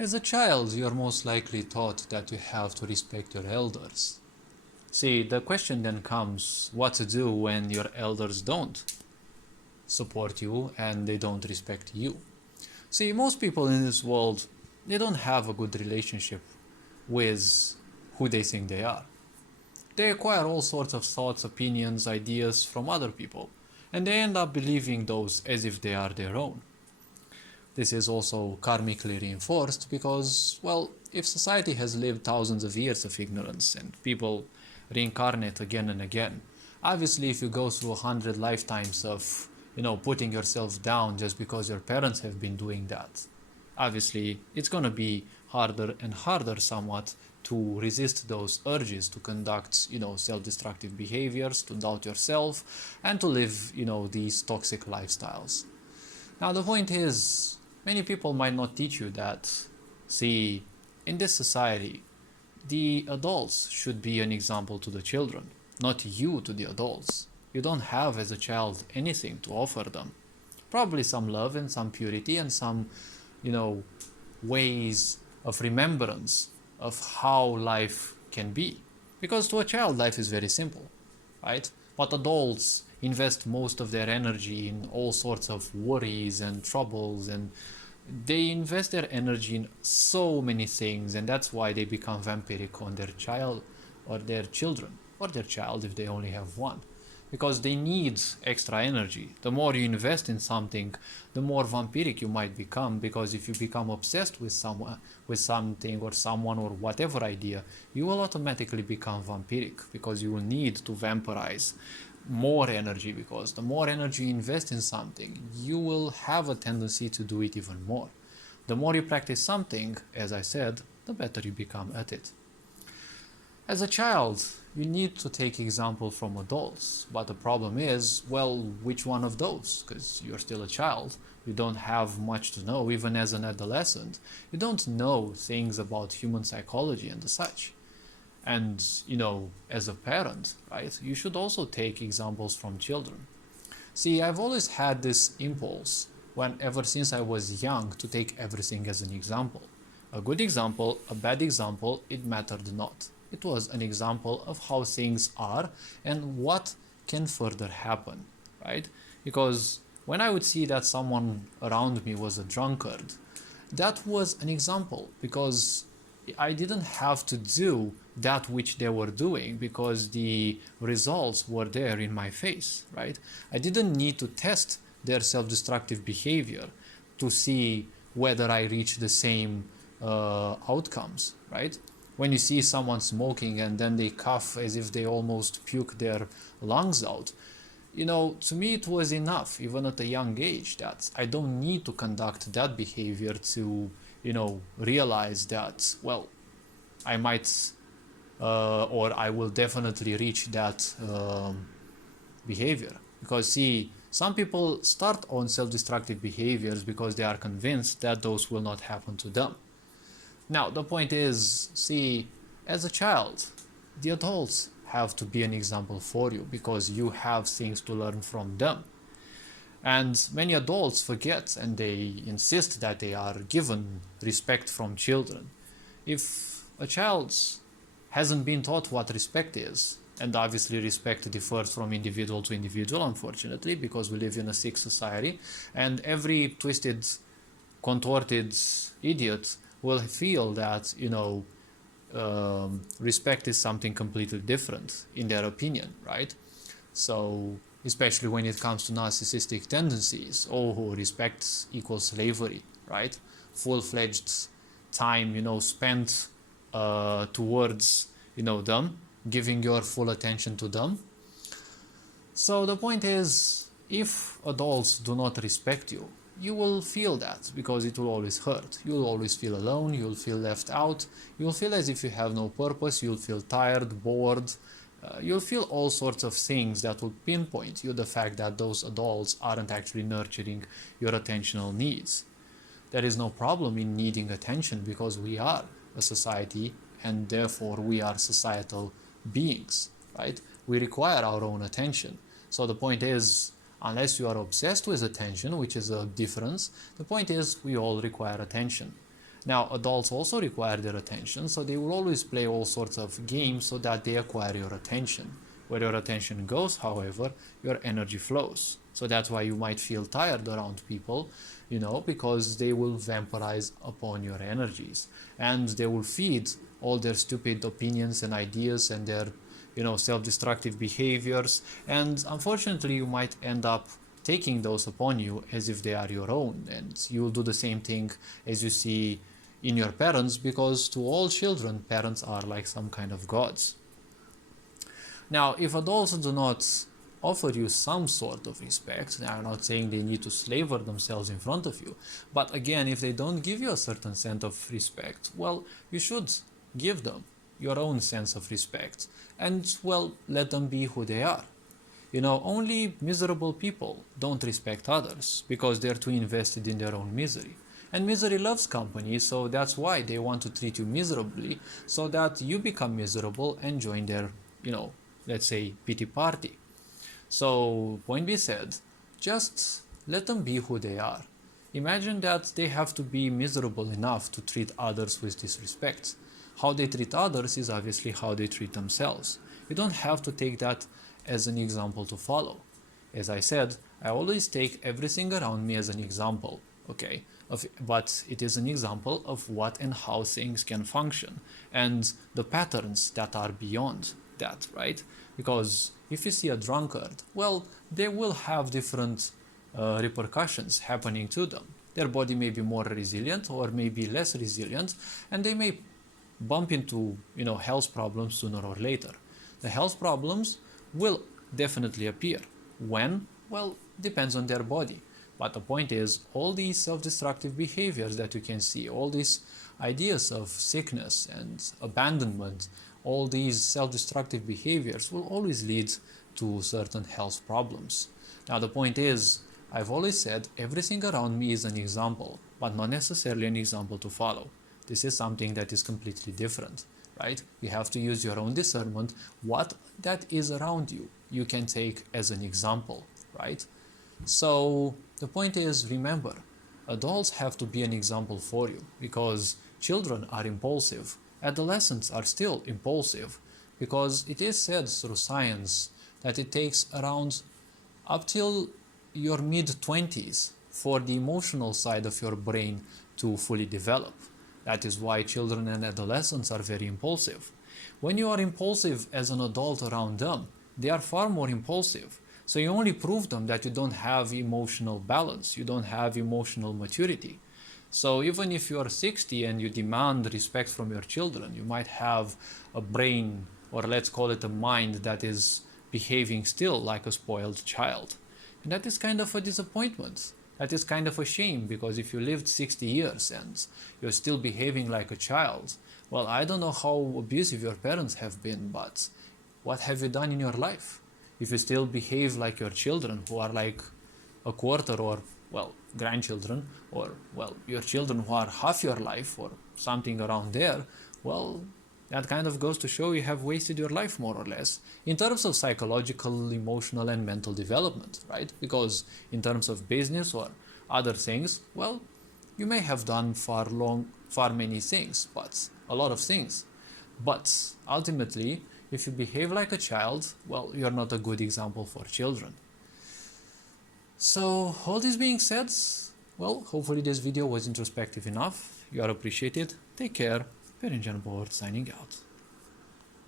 As a child, you are most likely taught that you have to respect your elders. See, the question then comes what to do when your elders don't support you and they don't respect you. See, most people in this world, they don't have a good relationship with who they think they are. They acquire all sorts of thoughts, opinions, ideas from other people, and they end up believing those as if they are their own. This is also karmically reinforced because, well, if society has lived thousands of years of ignorance and people reincarnate again and again, obviously if you go through 100 lifetimes of, putting yourself down just because your parents have been doing that, obviously it's going to be harder and harder somewhat to resist those urges to conduct, self-destructive behaviors, to doubt yourself, and to live, these toxic lifestyles. Now, the point is, many people might not teach you that. See, in this society, the adults should be an example to the children, not you to the adults. You don't have, as a child, anything to offer them. Probably some love and some purity and some, you know, ways of remembrance of how life can be. Because to a child, life is very simple, right? But adults invest most of their energy in all sorts of worries and troubles, and they invest their energy in so many things, and that's why they become vampiric on their child or their children or their child if they only have one, because they need extra energy. The more you invest in something, the more vampiric you might become, because if you become obsessed with someone, with something or someone or whatever idea, you will automatically become vampiric, because you will need to vampirize more energy, because the more energy you invest in something, you will have a tendency to do it even more. The more you practice something, as I said, the better you become at it. As a child, you need to take example from adults, but the problem is, well, which one of those? Because you're still a child, you don't have much to know. Even as an adolescent, you don't know things about human psychology and such. And, as a parent, right, you should also take examples from children. See, I've always had this impulse, ever since I was young, to take everything as an example. A good example, a bad example, it mattered not. It was an example of how things are and what can further happen, right? Because when I would see that someone around me was a drunkard, that was an example, because I didn't have to do that which they were doing, because the results were there in my face, right? I didn't need to test their self-destructive behavior to see whether I reach the same outcomes, right? When you see someone smoking and then they cough as if they almost puke their lungs out, to me it was enough, even at a young age, that I don't need to conduct that behavior to, realize that, well, I might or I will definitely reach that behavior. Because, see, some people start on self-destructive behaviors because they are convinced that those will not happen to them. Now, the point is, see, as a child, the adults have to be an example for you, because you have things to learn from them. And many adults forget, and they insist that they are given respect from children. If a child hasn't been taught what respect is, and obviously respect differs from individual to individual, unfortunately, because we live in a sick society, and every twisted, contorted idiot will feel that, respect is something completely different in their opinion, right? So, especially when it comes to narcissistic tendencies, respect equals slavery, right? Full-fledged time, spent towards, them, giving your full attention to them. So the point is, if adults do not respect you, you will feel that, because it will always hurt. You'll always feel alone, you'll feel left out, you'll feel as if you have no purpose, you'll feel tired, bored, you'll feel all sorts of things that will pinpoint you the fact that those adults aren't actually nurturing your attentional needs. There is no problem in needing attention, because we are a society and therefore we are societal beings, right? We require our own attention. So the point is, unless you are obsessed with attention, which is a difference, the point is we all require attention. Now, adults also require their attention, so they will always play all sorts of games so that they acquire your attention. Where your attention goes, however, your energy flows. So that's why you might feel tired around people, because they will vampirize upon your energies. And they will feed all their stupid opinions and ideas and their, self-destructive behaviors. And unfortunately, you might end up taking those upon you as if they are your own. And you will do the same thing as you see in your parents, because to all children, parents are like some kind of gods. Now, if adults do not offer you some sort of respect, I'm not saying they need to slaver themselves in front of you, but again, if they don't give you a certain sense of respect, well, you should give them your own sense of respect and, well, let them be who they are. Only miserable people don't respect others because they're too invested in their own misery. And misery loves company, so that's why they want to treat you miserably, so that you become miserable and join their, let's say, pity party. So, point being said, just let them be who they are. Imagine that they have to be miserable enough to treat others with disrespect. How they treat others is obviously how they treat themselves. You don't have to take that as an example to follow. As I said, I always take everything around me as an example, okay? But it is an example of what and how things can function and the patterns that are beyond that, right? Because if you see a drunkard, well, they will have different repercussions happening to them. Their body may be more resilient or may be less resilient, and they may bump into, health problems sooner or later. The health problems will definitely appear. When? Well, depends on their body. But the point is, all these self-destructive behaviors that you can see, all these ideas of sickness and abandonment, all these self-destructive behaviors will always lead to certain health problems. Now the point is, I've always said everything around me is an example, but not necessarily an example to follow. This is something that is completely different, right? You have to use your own discernment. What that is around you, you can take as an example, right? So the point is, remember, adults have to be an example for you because children are impulsive. Adolescents are still impulsive because it is said through science that it takes around up till your mid-20s for the emotional side of your brain to fully develop. That is why children and adolescents are very impulsive. When you are impulsive as an adult around them, they are far more impulsive. So you only prove them that you don't have emotional balance, you don't have emotional maturity. So even if you are 60 and you demand respect from your children, you might have a brain, or let's call it a mind, that is behaving still like a spoiled child. And that is kind of a disappointment. That is kind of a shame, because if you lived 60 years and you're still behaving like a child, well, I don't know how abusive your parents have been, but what have you done in your life? If you still behave like your children, who are like a quarter or, well, grandchildren, or, well, your children who are half your life or something around there, well, that kind of goes to show you have wasted your life more or less in terms of psychological, emotional, and mental development, right? Because in terms of business or other things, well, you may have done far many things, but a lot of things. But ultimately, if you behave like a child, well, you're not a good example for children. So, all this being said, well, hopefully this video was introspective enough. You are appreciated. Take care. Perenjan Board signing out.